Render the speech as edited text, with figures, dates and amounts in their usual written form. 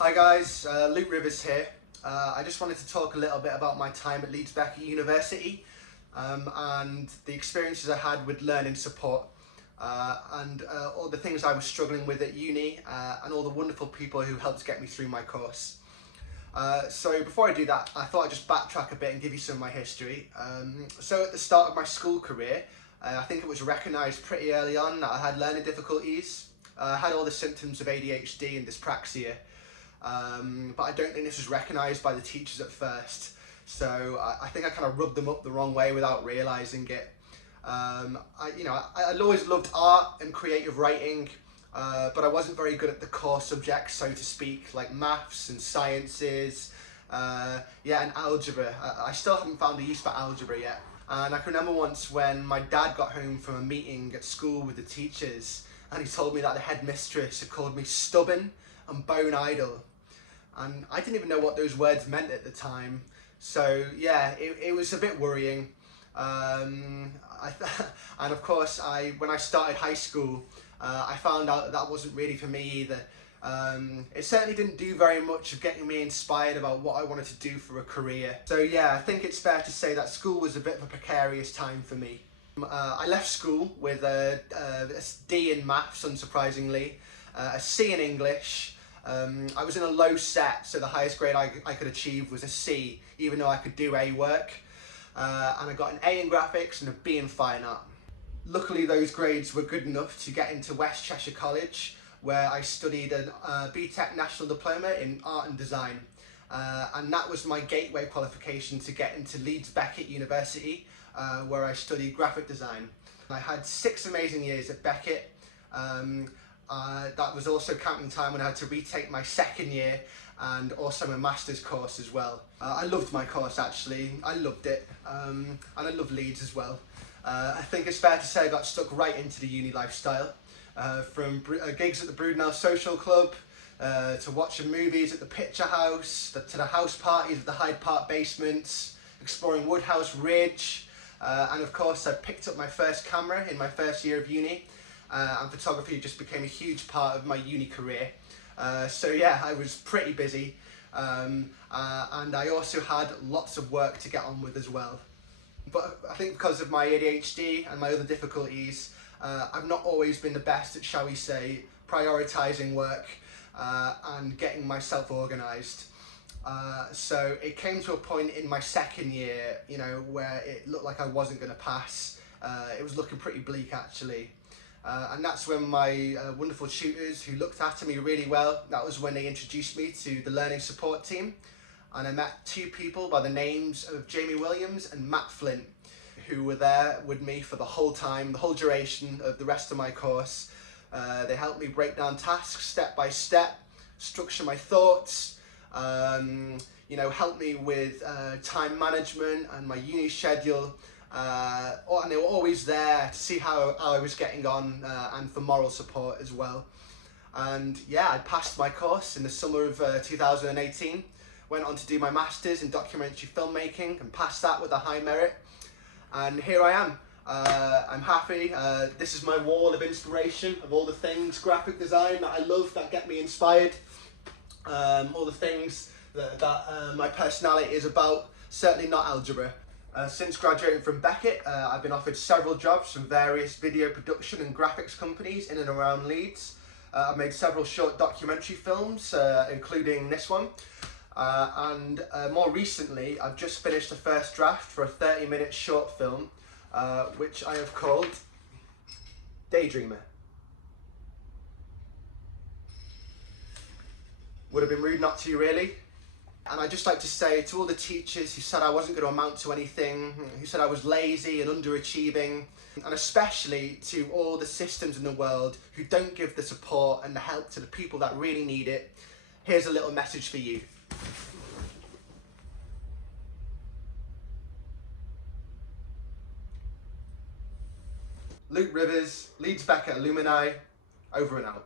Hi guys, Luke Rivers here. I just wanted to talk a little bit about my time at Leeds Beckett University and the experiences I had with learning support and all the things I was struggling with at uni and all the wonderful people who helped get me through my course. So before I do that, I thought I'd just backtrack a bit and give you some of my history. So at the start of my school career, I think it was recognised pretty early on that I had learning difficulties. I had all the symptoms of ADHD and dyspraxia. But I don't think this was recognised by the teachers at first. So I think I kind of rubbed them up the wrong way without realising it. I always loved art and creative writing, but I wasn't very good at the core subjects, so to speak, like maths and sciences, and algebra. I still haven't found a use for algebra yet. And I can remember once when my dad got home from a meeting at school with the teachers, and he told me that the headmistress had called me stubborn and bone idle. And I didn't even know what those words meant at the time. So yeah, it was a bit worrying. And of course, when I started high school, I found out that wasn't really for me either. It certainly didn't do very much of getting me inspired about what I wanted to do for a career. So yeah, I think it's fair to say that school was a bit of a precarious time for me. I left school with a D in maths, unsurprisingly, a C in English. I was in a low set, so the highest grade I could achieve was a C, even though I could do A work. And I got an A in graphics and a B in fine art. Luckily, those grades were good enough to get into West Cheshire College, where I studied a BTEC National Diploma in Art and Design. And that was my gateway qualification to get into Leeds Beckett University, where I studied graphic design. I had 6 amazing years at Beckett. That was also counting time when I had to retake my second year and also my master's course as well. I loved my course actually, I loved it, and I love Leeds as well. I think it's fair to say I got stuck right into the uni lifestyle, from gigs at the Broodnell Social Club, to watching movies at the Picture House, to the house parties at the Hyde Park basements, exploring Woodhouse Ridge, and of course I picked up my first camera in my first year of uni. And photography just became a huge part of my uni career. So yeah, I was pretty busy, and I also had lots of work to get on with as well. But I think because of my ADHD and my other difficulties, I've not always been the best at, shall we say, prioritising work and getting myself organised. So it came to a point in my second year, where it looked like I wasn't going to pass. It was looking pretty bleak actually. And that's when my wonderful tutors who looked after me really well, that was when they introduced me to the learning support team. And I met 2 people by the names of Jamie Williams and Matt Flint, who were there with me for the whole time, the whole duration of the rest of my course. They helped me break down tasks step by step, structure my thoughts, help me with time management and my uni schedule. And they were always there to see how I was getting on and for moral support as well. And yeah, I passed my course in the summer of 2018, went on to do my Masters in documentary filmmaking and passed that with a high merit. And here I am. I'm happy. This is my wall of inspiration of all the things graphic design that I love, that get me inspired. All the things that my personality is about, certainly not algebra. Since graduating from Beckett, I've been offered several jobs from various video production and graphics companies in and around Leeds. I've made several short documentary films, including this one. And more recently, I've just finished the first draft for a 30-minute short film, which I have called Daydreamer. Would have been rude not to, really. And I'd just like to say to all the teachers who said I wasn't going to amount to anything, who said I was lazy and underachieving, and especially to all the systems in the world who don't give the support and the help to the people that really need it, here's a little message for you. Luke Rivers, Leeds Beckett Alumni, over and out.